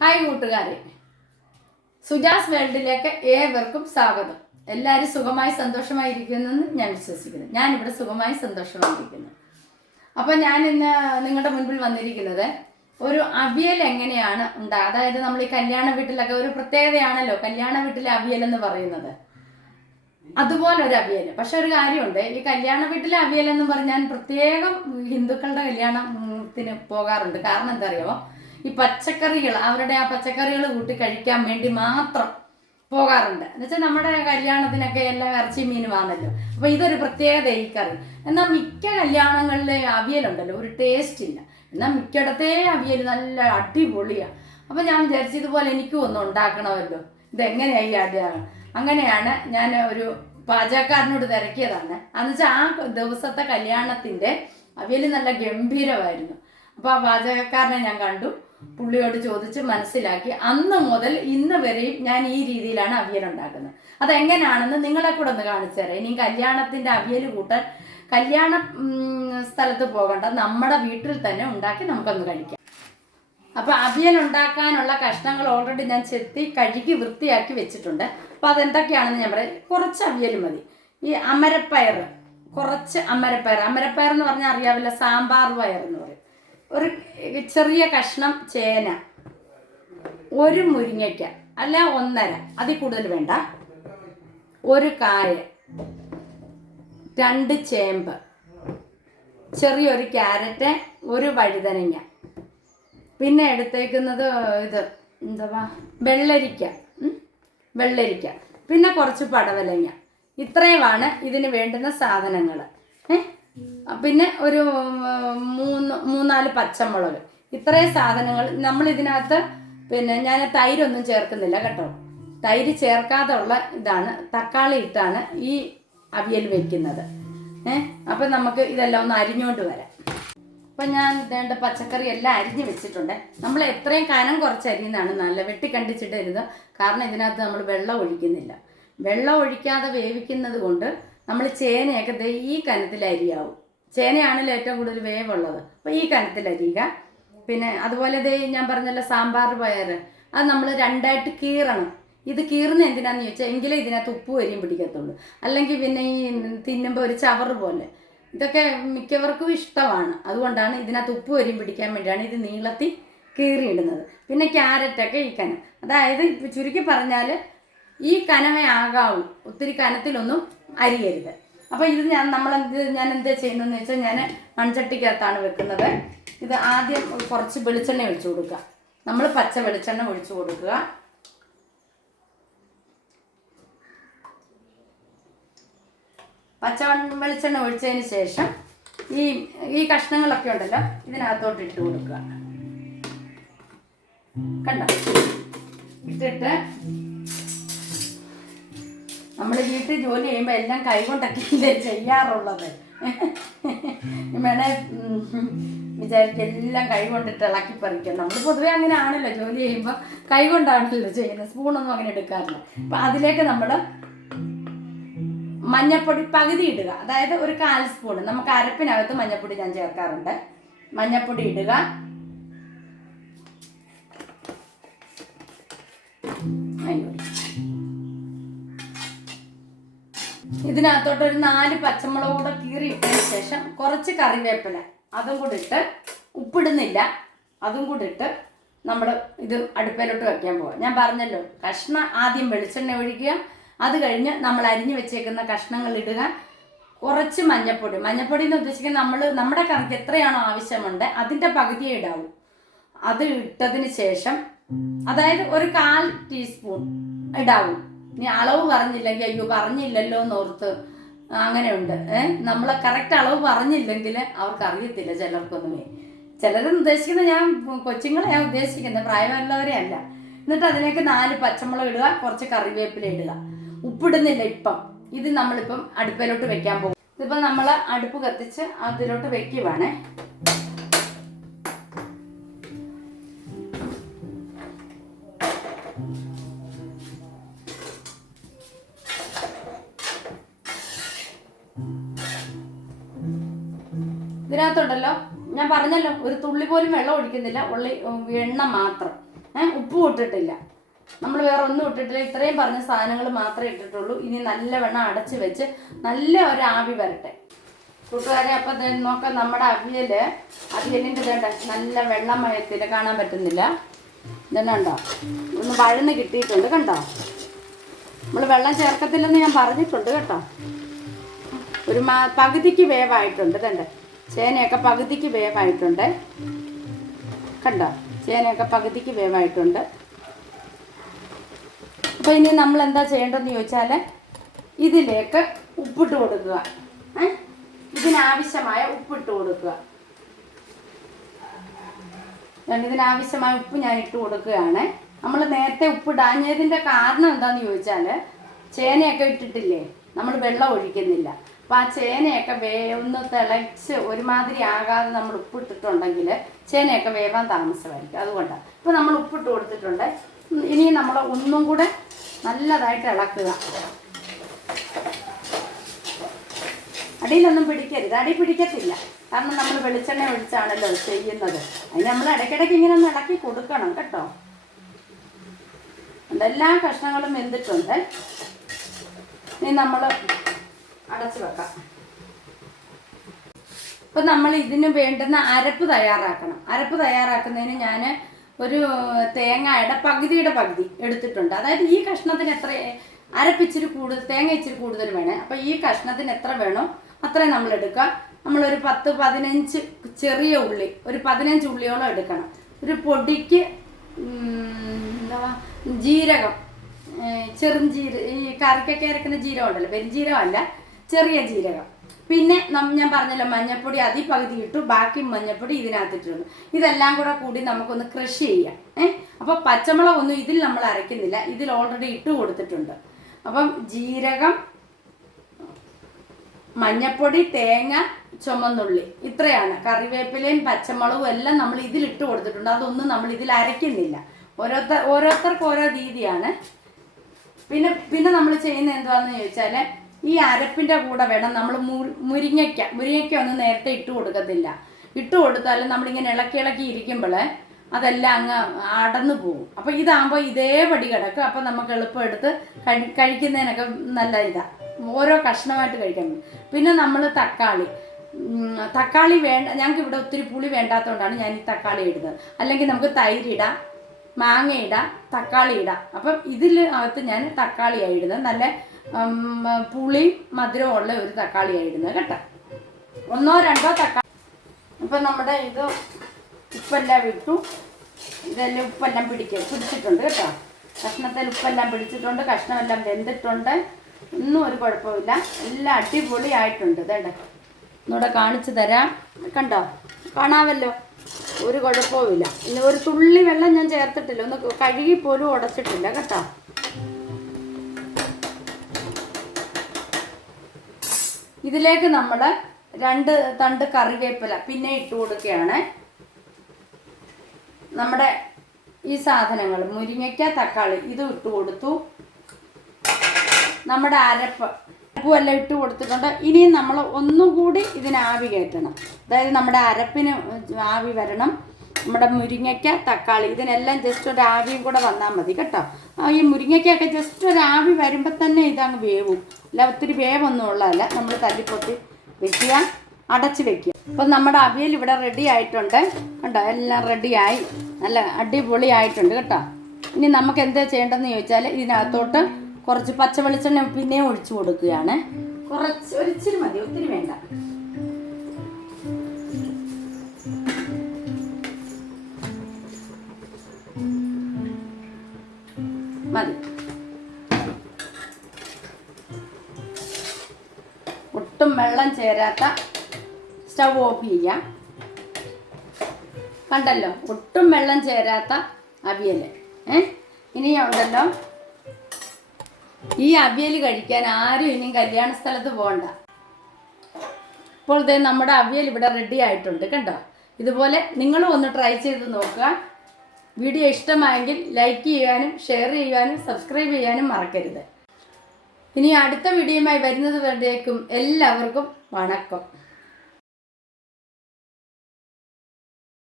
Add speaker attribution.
Speaker 1: Hi കൂട്ടുകാരെ. സുജാസ് വേൾഡിലേക്ക് ഏവർക്കും സ്വാഗതം. എല്ലാവരും സുഖമായി സന്തോഷമായി സന്തോഷമായിരിക്കുന്നെന്ന് ഞാൻ വിശ്വസിക്കുന്നു. ഞാനിവിടെ സുഖമായി സന്തോഷമായിരിക്കുന്നു. അപ്പോൾ ഞാൻ ഇന്ന് നിങ്ങളുടെ മുൻപിൽ വന്നിരിക്കുന്നത് ഒരു അവിയൽ എങ്ങനെയാണ് ഉണ്ടാ? അതായത് നമ്മൾ ഈ കല്യാണ വീട്ടിലൊക്കെ ഒരു പ്രത്യേകതയാണല്ലോ കല്യാണ വീട്ടിലെ അവിയൽ എന്ന് പറയുന്നത്. അതുപോലെ ഒരു അവിയൽ. പക്ഷെ ഒരു കാര്യമുണ്ട് ഈ കല്യാണ വീട്ടിലെ അവിയൽ എന്ന് പറഞ്ഞാൽ പ്രത്യേകം ഹിന്ദുക്കളുടെ കല്യാണത്തിന് പോകാറുണ്ട്. കാരണം എന്താ അറിയാമോ? ഈ പച്ചക്കറികൾ അവരുടെ ആ പച്ചക്കറികൾ കൂട്ടി കഴിക്കാൻ വേണ്ടി മാത്രം പോകാറുണ്ട്. എന്നുവെച്ചാൽ നമ്മുടെ കല്യാണത്തിനൊക്കെ എല്ലാം ഇറച്ചി മീനുമാണല്ലോ. അപ്പോൾ ഇതൊരു പ്രത്യേകത ഈ കറി. എന്നാൽ മിക്ക കല്യാണങ്ങളിലെ അവിയലുണ്ടല്ലോ ഒരു ടേസ്റ്റ് ഇല്ല. എന്നാൽ മിക്കടത്തേ അവിയൽ നല്ല അടിപൊളിയാണ് അപ്പോൾ ഞാൻ വിചാരിച്ചു ഇതുപോലെ എനിക്കും ഒന്ന് ഉണ്ടാക്കണമല്ലോ. ഇതെങ്ങനെയായി ആദ്യമാണ് അങ്ങനെയാണ് ഞാൻ ഒരു പാചകക്കാരനോട് തിരക്കിയതാണ്. എന്നുവെച്ചാൽ ആ ദിവസത്തെ കല്യാണത്തിന്റെ അവിയൽ നല്ല ഗംഭീരമായിരുന്നു. അപ്പോൾ ആ പാചകക്കാരനെ ഞാൻ കണ്ടു. പുള്ളിയോട് ചോദിച്ച് മനസ്സിലാക്കി അന്ന് മുതൽ ഇന്ന് വരെയും ഞാൻ ഈ രീതിയിലാണ് അവിയൽ ഉണ്ടാക്കുന്നത്. അതെങ്ങനെയാണെന്ന് നിങ്ങളെ കൂടെ ഒന്ന് കാണിച്ചു തരാം. ഇനി കല്യാണത്തിന്റെ അവിയൽ കൂട്ടാൻ കല്യാണ സ്ഥലത്ത് പോകണ്ട. നമ്മുടെ വീട്ടിൽ തന്നെ ഉണ്ടാക്കി നമുക്കൊന്ന് കഴിക്കാം. അപ്പൊ അവിയൽ ഉണ്ടാക്കാനുള്ള കഷ്ണങ്ങൾ ഓൾറെഡി ഞാൻ ചെത്തി കഴുകി വൃത്തിയാക്കി വെച്ചിട്ടുണ്ട്. അപ്പൊ അതെന്തൊക്കെയാണെന്ന് ഞാൻ പറയാം. കുറച്ച് അവിയൽ മതി. ഈ അമരപ്പയർ കുറച്ച് അമരപ്പയർ അമരപ്പയർ എന്ന് പറഞ്ഞാൽ അറിയാവില്ല സാമ്പാർ പയർ എന്ന് പറയും. ഒരു ചെറിയ കഷ്ണം ചേന ഒരു മുരിങ്ങയ്ക്ക അല്ല ഒന്നര അതിൽ കൂടുതൽ വേണ്ട. ഒരു കായ രണ്ട് ചേമ്പ് ചെറിയൊരു ക്യാരറ്റ് ഒരു വഴുതനങ്ങ. പിന്നെ എടുത്തേക്കുന്നത് ഇത് എന്താ വെള്ളരിക്ക വെള്ളരിക്ക. പിന്നെ കുറച്ച് പടവലങ്ങ. ഇത്രയുമാണ് ഇതിന് വേണ്ടുന്ന സാധനങ്ങൾ പിന്നെ ഒരു മൂന്ന് മൂന്നാൽ പച്ചമുളക്. ഇത്രയും സാധനങ്ങൾ നമ്മൾ ഇതിനകത്ത് പിന്നെ ഞാൻ തൈരൊന്നും ചേർക്കുന്നില്ല കേട്ടോ. തൈര് ചേർക്കാതെ ഉള്ള ഇതാണ് തക്കാളി ഇട്ടാണ് ഈ അവിയൽ വെക്കുന്നത്. ഏഹ് അപ്പം നമുക്ക് ഇതെല്ലാം ഒന്ന് അരിഞ്ഞോണ്ട് വരാം. അപ്പൊ ഞാൻ ഇതേണ്ട പച്ചക്കറി എല്ലാം അരിഞ്ഞ് വെച്ചിട്ടുണ്ട്. നമ്മൾ എത്രയും കനം കുറച്ച് അരിയുന്നതാണ് നല്ല വെട്ടിക്കണ്ടിച്ചിട്ടരുത് കാരണം ഇതിനകത്ത് നമ്മൾ വെള്ളം ഒഴിക്കുന്നില്ല. വെള്ളം ഒഴിക്കാതെ വേവിക്കുന്നത് കൊണ്ട് നമ്മൾ ചേനയൊക്കെ ദേ ഈ കനത്തിൽ അരിയാവും. ചേനയാണല്ലോ ഏറ്റവും കൂടുതൽ വേവുള്ളത്. അപ്പോൾ ഈ കനത്തിൽ അരിയുക. പിന്നെ അതുപോലെ ദേ ഞാൻ പറഞ്ഞല്ലോ സാമ്പാർ പയർ അത് നമ്മൾ രണ്ടായിട്ട് കീറണം. ഇത് കീറുന്ന എന്തിനാന്ന് ചോദിച്ചാൽ എങ്കിലേ ഇതിനകത്ത് ഉപ്പ് വരിയും പിടിക്കത്തുള്ളൂ. അല്ലെങ്കിൽ പിന്നെ ഈ തിന്നുമ്പോൾ ഒരു ചവറ് പോലെ. ഇതൊക്കെ മിക്കവർക്കും ഇഷ്ടമാണ്. അതുകൊണ്ടാണ് ഇതിനകത്ത് ഉപ്പ് വരിയും പിടിക്കാൻ വേണ്ടിയാണ് ഇത് നീളത്തിൽ കീറിയിടുന്നത്. പിന്നെ ക്യാരറ്റൊക്കെ ഈ കനം. അതായത് ചുരുക്കി പറഞ്ഞാൽ ഈ കനമേ ആകാവൂ. ഒത്തിരി കനത്തിലൊന്നും അരിയരുത്. അപ്പോൾ ഇത് ഞാൻ നമ്മൾ എന്ത് ഞാൻ എന്താ ചെയ്യുന്നതെന്ന് വെച്ചാൽ ഞാൻ മൺചട്ടിക്കകത്താണ് വെക്കുന്നത്. ഇത് ആദ്യം കുറച്ച് വെളിച്ചെണ്ണ ഒഴിച്ചു കൊടുക്കുക. നമ്മൾ പച്ച വെളിച്ചെണ്ണ ഒഴിച്ചു കൊടുക്കുക. പച്ച വെളിച്ചെണ്ണ ഒഴിച്ചതിന് ശേഷം ഈ ഈ കഷ്ണങ്ങളൊക്കെ ഉണ്ടല്ലോ ഇതിനകത്തോട്ട് ഇട്ട് കൊടുക്കുക. കണ്ടോ? ഇട്ടിട്ട് നമ്മൾ വീട്ടിൽ ജോലി ചെയ്യുമ്പോൾ എല്ലാം കൈകൊണ്ടൊക്കെ ചെയ്യാറുള്ളത്. വേണേ വിചാരിക്കും എല്ലാം കൈകൊണ്ടിട്ട് ഇളക്കി പറിക്കും. നമ്മൾ പൊതുവേ അങ്ങനെ ആണല്ലോ ജോലി ചെയ്യുമ്പോൾ കൈകൊണ്ടാണല്ലോ ചെയ്യുന്നത്. സ്പൂണൊന്നും അങ്ങനെ എടുക്കാറില്ല. അപ്പം അതിലേക്ക് നമ്മൾ മഞ്ഞപ്പൊടി പകുതി ഇടുക. അതായത് ഒരു കാൽ സ്പൂൺ നമുക്ക് അരപ്പിനകത്ത് മഞ്ഞപ്പൊടി ഞാൻ ചേർക്കാറുണ്ട്. മഞ്ഞപ്പൊടി ഇടുക. ഇതിനകത്തോട്ട് ഒരു നാല് പച്ചമുളക് കൂടെ കീറി ഇട്ടതിന് ശേഷം കുറച്ച് കറിവേപ്പില. അതും കൂടെ ഇട്ട് ഉപ്പിടുന്നില്ല. അതും കൂടെ ഇട്ട് നമ്മൾ ഇത് അടുപ്പയിലോട്ട് വെക്കാൻ പോവാം. ഞാൻ പറഞ്ഞല്ലോ കഷ്ണം ആദ്യം വെളിച്ചെണ്ണ ഒഴിക്കുക അത് കഴിഞ്ഞ് നമ്മൾ അരിഞ്ഞു വെച്ചേക്കുന്ന കഷ്ണങ്ങൾ ഇടുക. കുറച്ച് മഞ്ഞപ്പൊടി. മഞ്ഞപ്പൊടി എന്ന് ഉദ്ദേശിക്കുന്നത് നമ്മൾ നമ്മുടെ കറിക്ക് എത്രയാണോ ആവശ്യമുണ്ട് അതിന്റെ പകുതിയേ ഇടാവൂ. അത് ഇട്ടതിന് ശേഷം അതായത് ഒരു കാൽ ടീസ്പൂൺ ഇടാവൂ. ഇനി അളവ് പറഞ്ഞില്ലെങ്കിൽ അയ്യോ പറഞ്ഞില്ലല്ലോ എന്ന് ഓർത്ത് അങ്ങനെയുണ്ട്. നമ്മൾ കറക്റ്റ് അളവ് പറഞ്ഞില്ലെങ്കിൽ അവർക്ക് അറിയത്തില്ല ചിലർക്കൊന്നുമേ. ചിലർ ഉദ്ദേശിക്കുന്ന ഞാൻ കൊച്ചുങ്ങളെ ഞാൻ ഉദ്ദേശിക്കുന്നത് പ്രായമുള്ളവരെ അല്ല. എന്നിട്ട് അതിലേക്ക് നാല് പച്ചമുളക് ഇടുക കുറച്ച് കറിവേപ്പില ഇടുക. ഉപ്പിടുന്നില്ല ഇപ്പം. ഇത് നമ്മളിപ്പം അടുപ്പിലോട്ട് വെക്കാൻ പോകും ഇതിപ്പം നമ്മൾ അടുപ്പ് കത്തിച്ച് അതിലോട്ട് വെക്കുവാണേ. പറഞ്ഞല്ലോ ഒരു തുള്ളി പോലും വെള്ളം ഒഴിക്കുന്നില്ല ഉള്ളി എണ്ണ മാത്രം. ഉപ്പും ഇട്ടിട്ടില്ല. നമ്മൾ വേറെ ഒന്നും ഇട്ടിട്ടില്ല ഇത്രയും പറഞ്ഞ സാധനങ്ങൾ മാത്രമേ ഇട്ടിട്ടുള്ളൂ. ഇനി നല്ലവണ്ണം അടച്ചു വെച്ച് നല്ല ഒരു ആവി വരട്ടെ. കൂട്ടുകാരെ അപ്പം നോക്കാം നമ്മുടെ അവിയൽ അവിയലിന്റെ ഇതേണ്ട. നല്ല വെള്ളമയത്തിൽ കാണാൻ പറ്റുന്നില്ല. ഇതുണ്ടോ ഒന്ന് വഴന്ന് കിട്ടിയിട്ടുണ്ട് കണ്ടോ? നമ്മൾ വെള്ളം ചേർക്കത്തില്ലെന്ന് ഞാൻ പറഞ്ഞിട്ടുണ്ട് കേട്ടോ. ഒരു പകുതിക്ക് വേവായിട്ടുണ്ട് ഇതണ്ട്. ചേനയൊക്കെ പകുതിക്ക് വേവായിട്ടുണ്ട്. കണ്ടോ? ചേനയൊക്കെ പകുതിക്ക് വേവായിട്ടുണ്ട്. അപ്പോൾ ഇനി നമ്മൾ എന്താ ചെയ്യേണ്ടതെന്ന് ചോദിച്ചാൽ ഇതിലേക്ക് ഉപ്പിട്ട് കൊടുക്കുക? ഇതിനാവശ്യമായ ഉപ്പിട്ട് കൊടുക്കുക. ഇതിനാവശ്യമായ ഉപ്പ് ഞാൻ ഇട്ട് കൊടുക്കുകയാണ്. നമ്മൾ നേരത്തെ ഉപ്പ് ഉപ്പിടാഞ്ഞതിന്റെ കാരണം എന്താണെന്ന് ചോദിച്ചാൽ ചേനയൊക്കെ ഇട്ടിട്ടില്ലേ? നമ്മൾ വെള്ളം ഒഴിക്കുന്നില്ല. അപ്പം ആ ചേനയൊക്കെ വേ ഒന്ന് തിളച്ച് ഒരുമാതിരി ആകാതെ നമ്മൾ ഉപ്പിട്ടിട്ടുണ്ടെങ്കിൽ ചേനയൊക്കെ വേവാൻ താമസമായിരിക്കും. അതുകൊണ്ടാണ്. ഇപ്പോൾ നമ്മൾ ഉപ്പിട്ട് കൊടുത്തിട്ടുണ്ട്. ഇനി നമ്മൾ ഒന്നും കൂടെ നല്ലതായിട്ട് ഇളക്കുക. അടിയിലൊന്നും പിടിക്കരുത്. അടി പിടിക്കത്തില്ല. കാരണം നമ്മൾ വെളിച്ചെണ്ണ ഒഴിച്ചാണല്ലോ ചെയ്യുന്നത്. അതിന് നമ്മൾ ഇടയ്ക്കിടയ്ക്ക് ഇങ്ങനെ ഒന്ന് ഇളക്കി കൊടുക്കണം കേട്ടോ. എല്ലാ കഷ്ണങ്ങളും വെന്തിട്ടുണ്ട്. ഇനി നമ്മൾ അടച്ചു വെക്കാം. അപ്പോൾ നമ്മൾ ഇതിന് വേണ്ടുന്ന അരപ്പ് തയ്യാറാക്കണം. അരപ്പ് തയ്യാറാക്കുന്നതിന് ഞാൻ ഒരു തേങ്ങയുടെ പകുതിയുടെ പകുതി എടുത്തിട്ടുണ്ട്. അതായത് ഈ കഷ്ണത്തിന് എത്ര അരപ്പിച്ചിരി കൂടുതൽ തേങ്ങ ഇച്ചിരി കൂടുതൽ വേണേ. അപ്പോൾ ഈ കഷ്ണത്തിന് എത്ര വേണോ അത്രയും നമ്മൾ എടുക്കുക. നമ്മളൊരു പത്ത് പതിനഞ്ച് ചെറിയ ഉള്ളി ഒരു പതിനഞ്ച് ഉള്ളിയോളം എടുക്കണം. ഒരു പൊടിക്ക് എന്താ ജീരകം ചെറുംജീര ഈ കറിക്കൊക്കെ ഇറക്കുന്ന ജീരകം ഉണ്ടല്ലോ പെരുംജീരകം അല്ല. ചെറിയ ജീരകം. പിന്നെ ഞാൻ പറഞ്ഞല്ലോ മഞ്ഞപ്പൊടി അതി പകുതി ഇട്ടു ബാക്കി മഞ്ഞപ്പൊടി ഇതിനകത്തിട്ടുണ്ട് ഇതെല്ലാം കൂടെ കൂടി നമുക്കൊന്ന് ക്രഷ് ചെയ്യാം. ഏഹ് അപ്പോൾ പച്ചമുളക് ഒന്നും ഇതിൽ നമ്മൾ അരയ്ക്കുന്നില്ല. ഇതിൽ ഓൾറെഡി ഇട്ട് കൊടുത്തിട്ടുണ്ട്. അപ്പം ജീരകം മഞ്ഞപ്പൊടി തേങ്ങ ചുമന്നുള്ളി ഇത്രയാണ്. കറിവേപ്പിലയും പച്ചമുളകും എല്ലാം നമ്മൾ ഇതിൽ ഇട്ട് കൊടുത്തിട്ടുണ്ട്. അതൊന്നും നമ്മൾ ഇതിൽ അരയ്ക്കുന്നില്ല. ഓരോരുത്തർ ഓരോരുത്തർക്ക് ഓരോ രീതിയാണ്. പിന്നെ പിന്നെ നമ്മൾ ചെയ്യുന്ന എന്താണെന്ന് ചോദിച്ചാൽ ഈ അരപ്പിന്റെ കൂടെ വേണം നമ്മൾ മുരിങ്ങയ്ക്ക. മുരിങ്ങയ്ക്ക ഒന്നും നേരത്തെ ഇട്ട് കൊടുക്കത്തില്ല. ഇട്ട് കൊടുത്താൽ നമ്മളിങ്ങനെ ഇളക്കി ഇളക്കി ഇരിക്കുമ്പോൾ അതെല്ലാം അങ്ങ് അടന്നു പോകും. അപ്പോൾ ഇതാകുമ്പോൾ ഇതേപടി കിടക്കും. അപ്പോൾ നമുക്ക് എളുപ്പം എടുത്ത് കഴി കഴിക്കുന്നതിനൊക്കെ നല്ല ഇതാണ് ഓരോ കഷ്ണമായിട്ട് കഴിക്കാൻ പിന്നെ നമ്മൾ തക്കാളി. തക്കാളി വേണ്ട ഞങ്ങൾക്ക് ഇവിടെ ഒത്തിരി പുളി വേണ്ടാത്തതുകൊണ്ടാണ് ഞാൻ ഈ തക്കാളി ഇടുന്നത്. അല്ലെങ്കിൽ നമുക്ക് തൈരിടാം മാങ്ങ ഇടാം തക്കാളി ഇടാം. അപ്പം ഇതിൽ അകത്ത് ഞാൻ തക്കാളിയായി ഇടുന്നത്. നല്ല ഉം, പുളിയും മധുരവും ഉള്ള ഒരു തക്കാളിയായിരുന്നു കേട്ടോ. ഒന്നോ രണ്ടോ തക്കാളി. ഇപ്പം നമ്മുടെ ഇത് ഉപ്പെല്ലാം ഇട്ടു. ഇതെല്ലാം ഉപ്പെല്ലാം പിടിക്കും പിടിച്ചിട്ടുണ്ട് കേട്ടോ. കഷ്ണത്തിൽ ഉപ്പെല്ലാം പിടിച്ചിട്ടുണ്ട്. കഷ്ണമെല്ലാം വെന്തിട്ടുണ്ട്. ഒന്നും ഒരു കുഴപ്പമില്ല എല്ലാം അടിപൊളിയായിട്ടുണ്ട് ഇതേണ്ട ഒന്നുകൂടെ കാണിച്ചു തരാം. കണ്ടോ? കാണാമല്ലോ. ഒരു കുഴപ്പവുമില്ല. ഇനി ഒരു തുള്ളി വെള്ളം ഞാൻ ചേർത്തിട്ടില്ല. ഒന്ന് കഴുകി പോലും ഉടച്ചിട്ടില്ല കേട്ടോ. ഇതിലേക്ക് നമ്മൾ രണ്ട് തണ്ട് കറിവേപ്പില പിന്നെ ഇട്ട് കൊടുക്കുകയാണ്. നമ്മുടെ ഈ സാധനങ്ങൾ മുരിങ്ങയ്ക്ക തക്കാളി ഇതും ഇട്ട് കൊടുത്തു. നമ്മുടെ അരപ്പ് അരപ്പുമെല്ലാം ഇട്ട് കൊടുത്തിട്ടുണ്ട്. ഇനിയും നമ്മൾ ഒന്നുകൂടി ഇതിന് ആവി കയറ്റണം. അതായത് നമ്മുടെ അരപ്പിന് ആവി വരണം. നമ്മുടെ മുരിങ്ങയ്ക്ക തക്കാളി ഇതിനെല്ലാം ജസ്റ്റ് ഒരു ആവിയും കൂടെ വന്നാൽ മതി കേട്ടോ. ഈ മുരിങ്ങയ്ക്കൊക്കെ ജസ്റ്റ് ഒരു ആവി വരുമ്പോൾ തന്നെ ഇതങ്ങ് വേവും. അല്ല ഒത്തിരി വേവൊന്നും ഉള്ളതല്ല. നമ്മൾ തല്ലിപ്പൊട്ടി വെക്കുക അടച്ച് വെക്കുക. അപ്പോൾ നമ്മുടെ അവിയൽ ഇവിടെ റെഡി ആയിട്ടുണ്ട്. കണ്ടോ എല്ലാം റെഡിയായി നല്ല അടിപൊളിയായിട്ടുണ്ട് കേട്ടോ. ഇനി നമുക്ക് എന്താ ചെയ്യേണ്ടതെന്ന് ചോദിച്ചാൽ ഇതിനകത്തോട്ട് കുറച്ച് പച്ച വെളിച്ചെണ്ണ പിന്നെയും ഒഴിച്ചു കൊടുക്കുകയാണ്. കുറച്ച് ഒരിച്ചിരി മതി ഒത്തിരി വേണ്ട. മതി. ഒട്ടും വെള്ളം ചേരാത്ത സ്റ്റവ് ഓഫ് ചെയ്യാം. കണ്ടല്ലോ ഒട്ടും വെള്ളം ചേരാത്ത അവിയൽ ഏ? ഇനി ഉണ്ടല്ലോ ഈ അവിയൽ കഴിക്കാൻ ആരും ഇനിയും കല്യാണ സ്ഥലത്ത് പോകണ്ട ഇപ്പോൾ നമ്മുടെ അവിയൽ ഇവിടെ റെഡി ആയിട്ടുണ്ട് കണ്ടോ? ഇതുപോലെ നിങ്ങളും ഒന്ന് ട്രൈ ചെയ്ത് നോക്കുക. വീഡിയോ ഇഷ്ടമായെങ്കിൽ ലൈക്ക് ചെയ്യാനും ഷെയർ ചെയ്യാനും സബ്സ്ക്രൈബ് ചെയ്യാനും മറക്കരുത്. ഇനി അടുത്ത വീഡിയോയുമായി വരുന്നത് വരേക്കും എല്ലാവർക്കും വണക്കം.